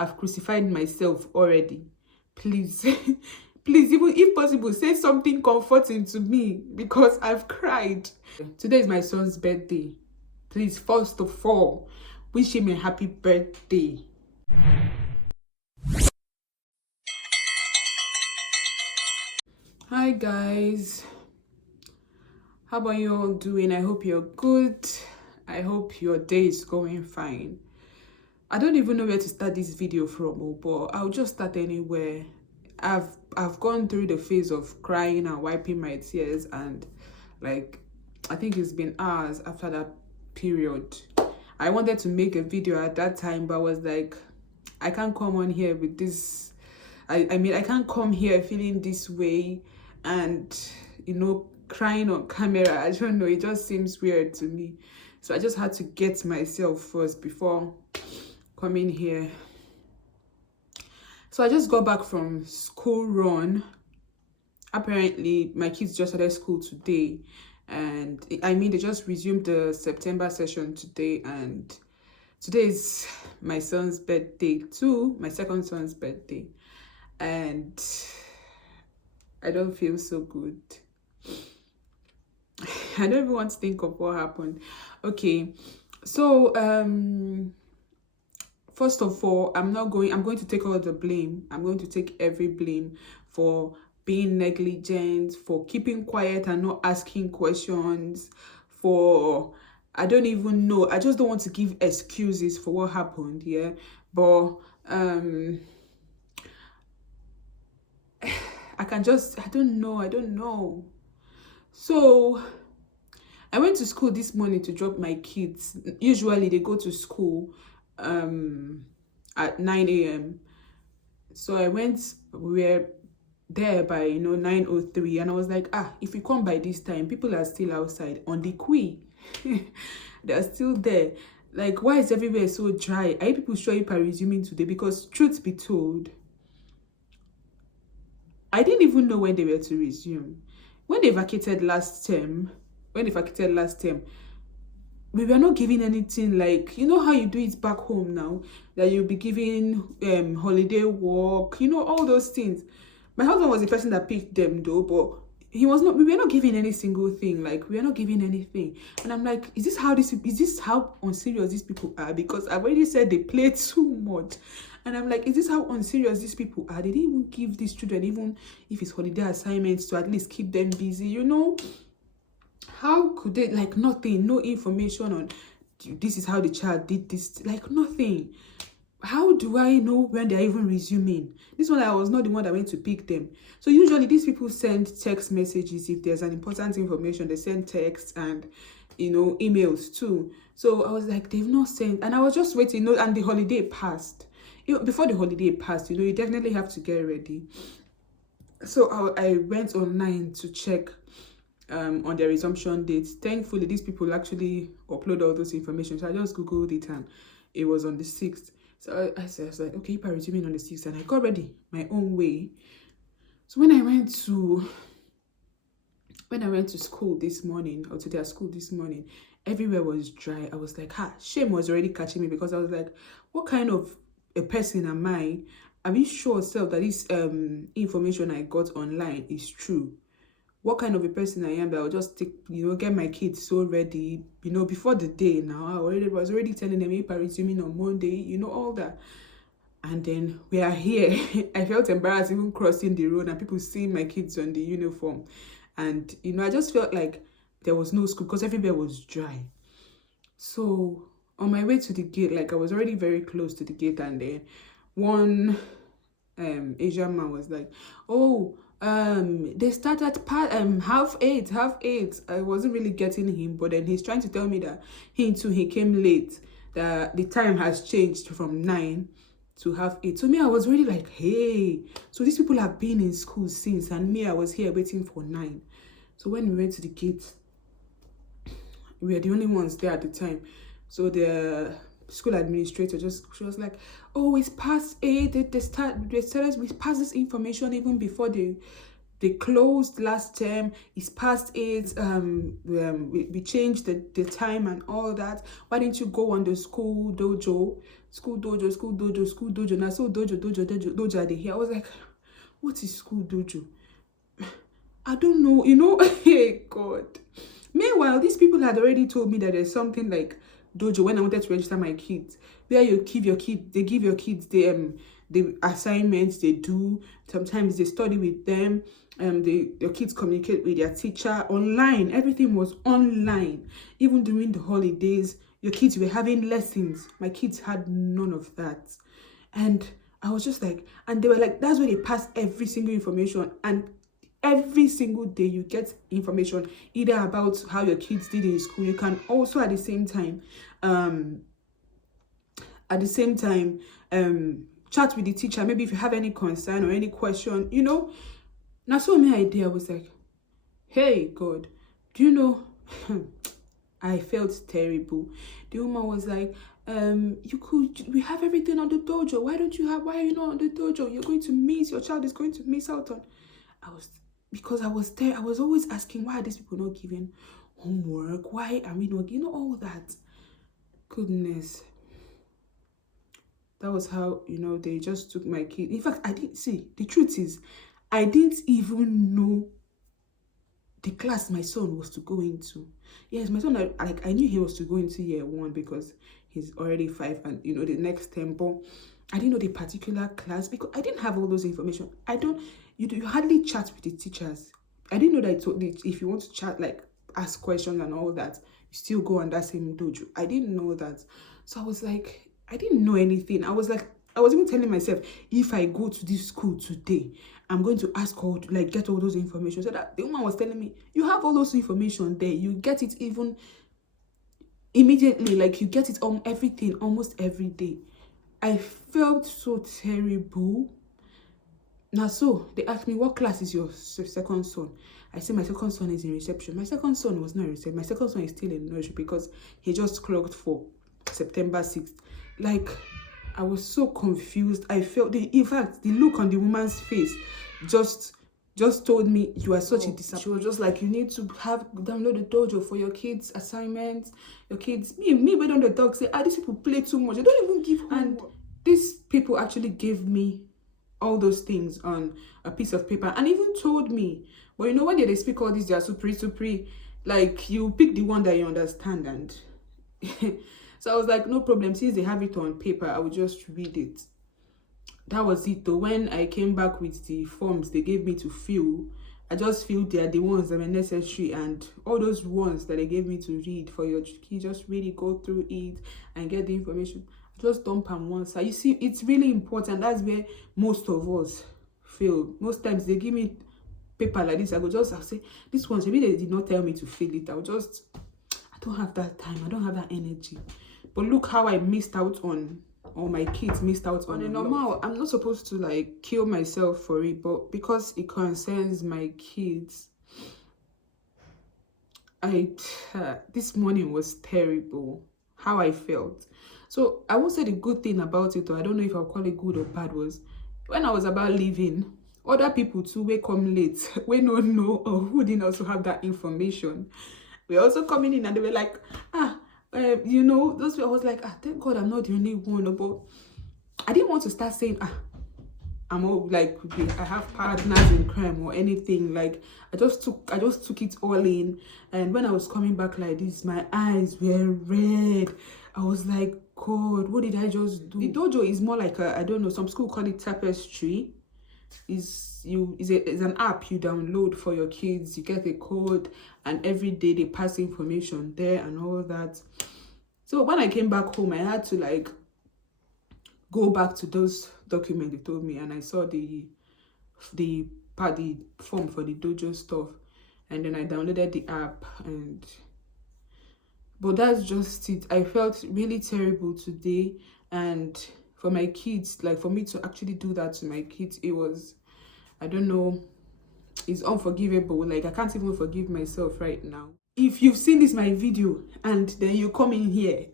I've crucified myself already. Please, please, even if possible, say something comforting to me because I've cried. Today is my son's birthday. Please, first of all, wish him a happy birthday. Hi guys, how about you all doing? I hope you're good. I hope your day is going fine. I don't even know where to start this video from, but I'll just start anywhere. I've gone through the phase of crying and wiping my tears, and like I think it's been hours after that period. I wanted to make a video at that time, but I was like, I can't come on here with this. I mean, I can't come here feeling this way and crying on camera. I don't know, it just seems weird to me. So I just had to get myself first before coming here. So I just got back from school run. Apparently my kids just started school today, and I mean they just resumed the September session today, and today is my son's birthday too, my second son's birthday, and I don't feel so good. I don't even want to think of what happened. Okay, so first of all, I'm going to take all the blame. I'm going to take every blame for being negligent, for keeping quiet and not asking questions, for I don't even know. I just don't want to give excuses for what happened, yeah. But I don't know. So I went to school this morning to drop my kids. Usually they go to school at 9 a.m. So I went, we were there by 9:03, and I was like, if we come by this time, people are still outside on the quay. They're still there. Like, why is everywhere so dry? Are you people sure you are resuming today? Because truth be told, I didn't even know when they were to resume. When they vacated last term, we were not giving anything. Like, you know how you do it back home now, that you'll be giving holiday work, all those things. My husband was the person that picked them though, but we were not giving any single thing. Like, we are not giving anything. And I'm like, is this how unserious these people are? Because I've already said they play too much. And I'm like, is this how unserious these people are? They didn't even give these children, even if it's holiday assignments, to at least keep them busy, How could they, like, nothing, no information on this is how the child did this, like nothing. How do I know when they're even resuming? This one, I was not the one that went to pick them. So usually these people send text messages. If there's an important information, they send texts and emails too. So I was like, they've not sent, and I was just waiting. And the holiday passed. Before the holiday passed, you definitely have to get ready. So I went online to check on their resumption dates. Thankfully, these people actually upload all those information. So I just Googled it, and it was on the 6th. So I was like, okay, you are resuming on the 6th, and I got ready my own way. So when I went to school this morning, or to their school this morning, everywhere was dry. I was like, shame was already catching me, because I was like, what kind of a person am I? Are you sure self that this information I got online is true? What kind of a person I am that I'll just take, get my kids so ready, before the day now. I was already telling them, if I'm resuming on Monday, all that. And then we are here. I felt embarrassed even crossing the road and people seeing my kids on the uniform. And, I just felt like there was no school because everywhere was dry. So on my way to the gate, like I was already very close to the gate, and then one Asian man was like, oh, they start at half eight. I wasn't really getting him, but then he's trying to tell me that he came late, that the time has changed from 9 to half 8. So me, I was really like, hey, so these people have been in school since, and me, I was here waiting for 9. So when we went to the gate, we were the only ones there at the time. So the school administrator she was like, oh, it's past 8. They started we passed this information even before they closed last term. It's past 8. We changed the time and all that. Why didn't you go on the school dojo school dojo, school dojo, school dojo. Now so dojo they here. I was like, what is school dojo? I don't know, you know. Hey God. Meanwhile, these people had already told me that there's something like dojo when I wanted to register my kids, where you give your kids, they give your kids the assignments they do. Sometimes they study with them. Your kids communicate with their teacher online. Everything was online. Even during the holidays, your kids were having lessons. My kids had none of that. And I was just like, and they were like, that's where they pass every single information. And every single day you get information either about how your kids did in school. You can also at the same time chat with the teacher, maybe if you have any concern or any question, you know. Now so my idea was like, hey God, do you know? I felt terrible. The woman was like, we have everything on the dojo. Why are you not on the dojo? You're going to miss, your child is going to miss out on. Because I was there, I was always asking, why are these people not giving homework? Why are we not, you know, all that. Goodness. That was how, you know, they just took my kid. In fact, I didn't see, the truth is, I didn't even know the class my son was to go into. Yes, my son, I knew he was to go into year 1 because he's already 5 and, you know, the next term. But I didn't know the particular class because I didn't have all those information. You hardly chat with the teachers. I didn't know that if you want to chat, like ask questions and all that, you still go on that same dojo. I didn't know that. So I was like, I didn't know anything. I was even telling myself, if I go to this school today, I'm going to ask all, like, get all those information. So that the woman was telling me, you have all those information there. You get it even immediately, like you get it on everything almost every day. I felt so terrible. Now, so they asked me, what class is your second son? I said, my second son is in reception. My second son was not in reception. My second son is still in nursery because he just clocked for September 6th. Like, I was so confused. I felt, in fact, the look on the woman's face just told me, you are such a disappointment. She was just like, you need to download the dojo for your kids' assignments. Your kids, me wait on the dog, say, these people play too much. They don't even give homework. And these people actually gave me all those things on a piece of paper and even told me, well, you know, when they speak all this, they are super, like, you pick the one that you understand. And so I was like, no problem, since they have it on paper, I will just read it. That was it though. When I came back with the forms they gave me to fill, I just filled they are the ones that were necessary, and all those ones that they gave me to read for your kid, just really go through it and get the information. Just dump them once. You see, it's really important. That's where most of us fail. Most times they give me paper like this, I'll say, this one, maybe they did not tell me to fill it. I don't have that time. I don't have that energy. But look how I missed out on, or my kids missed out on a normal. I'm not supposed to like kill myself for it, but because it concerns my kids, this morning was terrible. How I felt. So I won't say the good thing about it, or I don't know if I'll call it good or bad, was when I was about leaving, other people too will come late, we don't know or who didn't also have that information. We're also coming in and they were like, you know, those people. I was like, thank God I'm not the only one. But I didn't want to start saying, I'm all like, I have partners in crime or anything. Like, I just took it all in. And when I was coming back like this, my eyes were red. I was like, God, what did I just do? The dojo is more like I don't know, some school call it tapestry. Is an app you download for your kids. You get a code and every day they pass information there and all that. So when I came back home, I had to like go back to those documents they told me, and I saw the form for the dojo stuff, and then I downloaded the app. But that's just it. I felt really terrible today, and for my kids, like for me to actually do that to my kids, it was, I don't know, it's unforgivable. Like, I can't even forgive myself right now. If you've seen this my video and then you come in here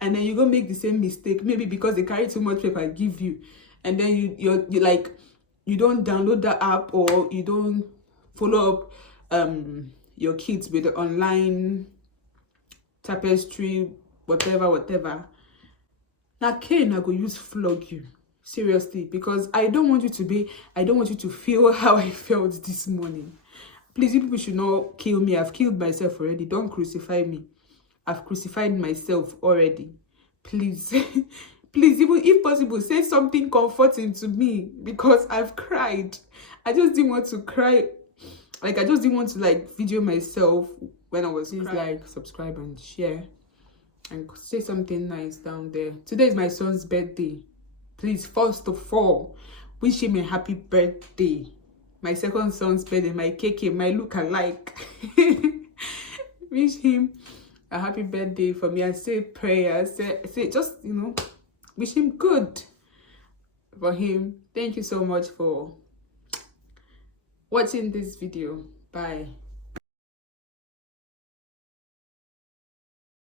and then you go make the same mistake, maybe because they carry too much paper I give you, and then you're like, you don't download the app or you don't follow up your kids with the online tapestry, whatever, Now Kane, I go use flog you. Seriously, because I don't want you to feel how I felt this morning. Please, you people should not kill me. I've killed myself already. Don't crucify me. I've crucified myself already. Please, please, even if possible, say something comforting to me, because I've cried. I just didn't want to cry. Like, I just didn't want to like video myself when I was crying. Like, subscribe and share, and say something nice down there. Today is my son's birthday. Please, first of all, wish him a happy birthday. My second son's birthday, my KK, my look-alike. Wish him a happy birthday for me, and say prayers. Say just, wish him good for him. Thank you so much for watching this video. Bye.